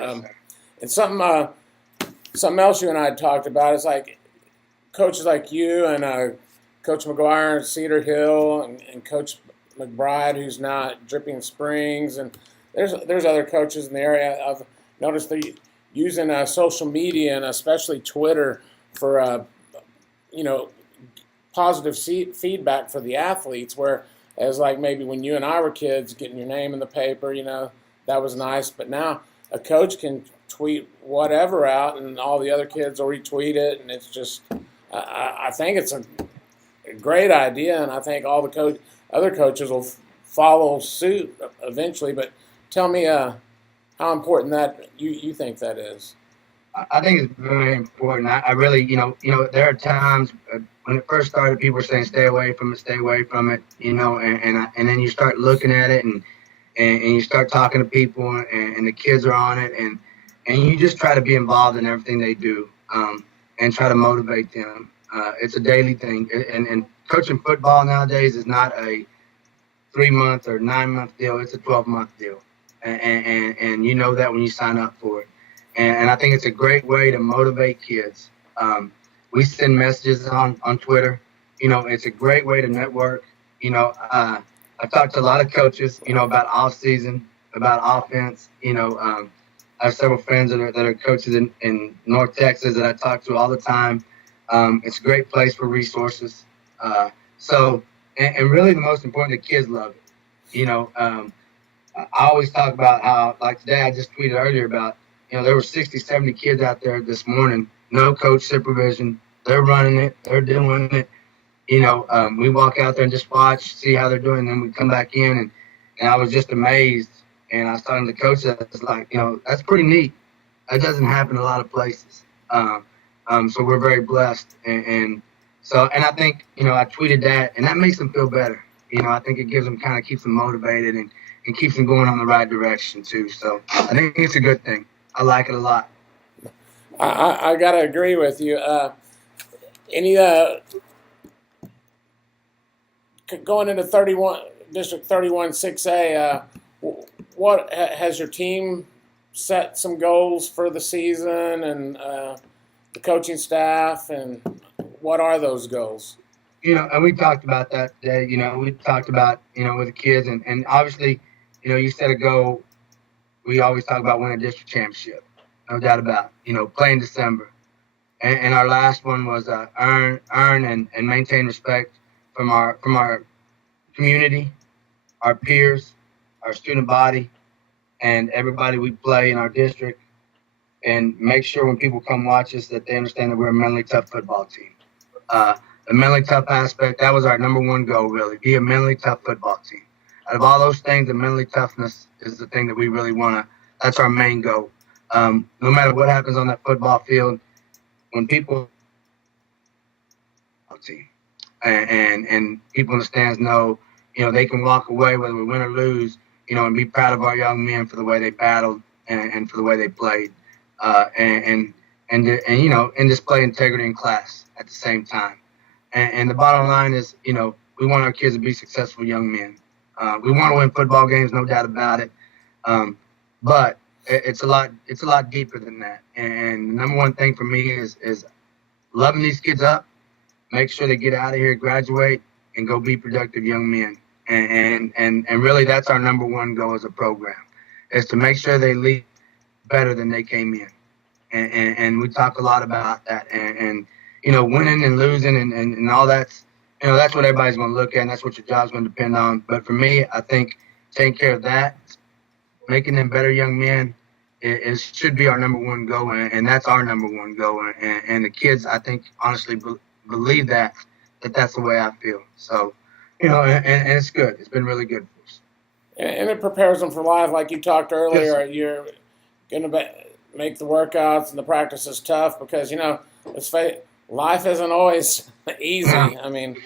Um, and something else you and I had talked about is like coaches like you and Coach McGuire at Cedar Hill and Coach McBride, who's now at Dripping Springs, and there's other coaches in the area. I've noticed they're using social media and especially Twitter for you know positive feedback for the athletes. Whereas like maybe when you and I were kids, getting your name in the paper, that was nice. But now a coach can tweet whatever out, and all the other kids will retweet it, and it's just I think it's a great idea, and I think all the other coaches will follow suit eventually. But tell me how important that you think that is. I think it's very important. I really, there are times when it first started, people were saying, stay away from it, and then you start looking at it and you start talking to people and the kids are on it and you just try to be involved in everything they do and try to motivate them. It's a daily thing. And coaching football nowadays is not a 3 month or 9 month deal. It's a 12-month deal. And you know that when you sign up for it. And I think it's a great way to motivate kids. We send messages on Twitter. It's a great way to network. I talked to a lot of coaches, about off season, about offense. I have several friends that are coaches in North Texas that I talk to all the time. It's a great place for resources. And really the most important, the kids love it. I always talk about how, like today, I just tweeted earlier about, there were 60, 70 kids out there this morning, no coach supervision. They're running it. They're doing it. We walk out there and just watch, see how they're doing. And then we come back in and I was just amazed. And I was talking to the coach that's like, that's pretty neat. That doesn't happen a lot of places. So we're very blessed. And I think, I tweeted that and that makes them feel better. I think it gives them keeps them motivated and keeps them going on the right direction too. So I think it's a good thing. I like it a lot. I gotta agree with you. Any going into 31 District 31 6A, what has your team set some goals for the season and the coaching staff, and what are those goals? And we talked about that today. We talked about, with the kids and obviously, you set a goal. We always talk about winning a district championship. No doubt about it. Play in December. And our last one was earn and maintain respect from our community, our peers, our student body, and everybody we play in our district. And make sure when people come watch us that they understand that we're a mentally tough football team. The mentally tough aspect, that was our number one goal, really. Be a mentally tough football team. Out of all those things, the mentally toughness is the thing that we really want to, that's our main goal. No matter what happens on that football field, when people and people in the stands know, they can walk away whether we win or lose, and be proud of our young men for the way they battled and for the way they played, and display integrity in class at the same time. And the bottom line is, we want our kids to be successful young men. We want to win football games, no doubt about it. But it's a lot deeper than that. And the number one thing for me is loving these kids up, make sure they get out of here, graduate, and go be productive young men. And really that's our number one goal as a program, is to make sure they leave better than they came in. And we talk a lot about that. And winning and losing and all that's, that's what everybody's going to look at, and that's what your job's going to depend on. But for me, I think taking care of that, making them better young men, should be our number one goal, and that's our number one goal. And the kids, I think, honestly believe that's the way I feel. So, and it's good. It's been really good for us. And it prepares them for life, like you talked earlier. Yes. You're going to make the workouts and the practices tough because, life isn't always easy. I mean,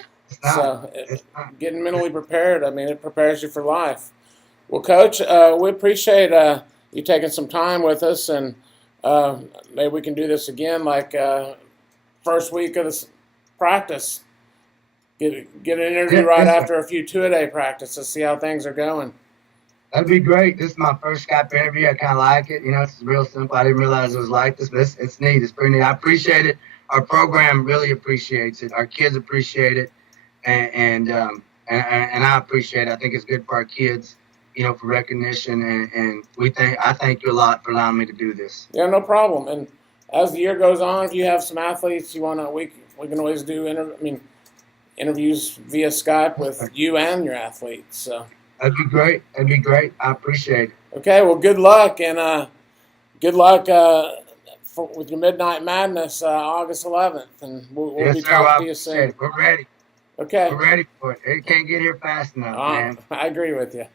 getting mentally prepared, it prepares you for life. Well, Coach, we appreciate you taking some time with us, and maybe we can do this again, like first week of this practice. Get an interview right Yes, after a few two-a-day practices, see how things are going. That'd be great. This is my first Skype interview. I kind of like it. You know, it's real simple. I didn't realize it was like this, but it's neat. It's pretty neat. I appreciate it. Our program really appreciates it. Our kids appreciate it, and I appreciate it. I think it's good for our kids, you know, for recognition. And I thank you a lot for allowing me to do this. Yeah, no problem. And as the year goes on, if you have some athletes you want to, we can always do interviews via Skype with you and your athletes. So. That'd be great. That'd be great. I appreciate it. Okay, well, good luck, and good luck with your Midnight Madness August 11th, and we'll Yes, be sir. talking I to you appreciate soon. it. We're ready. Okay. We're ready for it. It can't get here fast enough, man. I agree with you.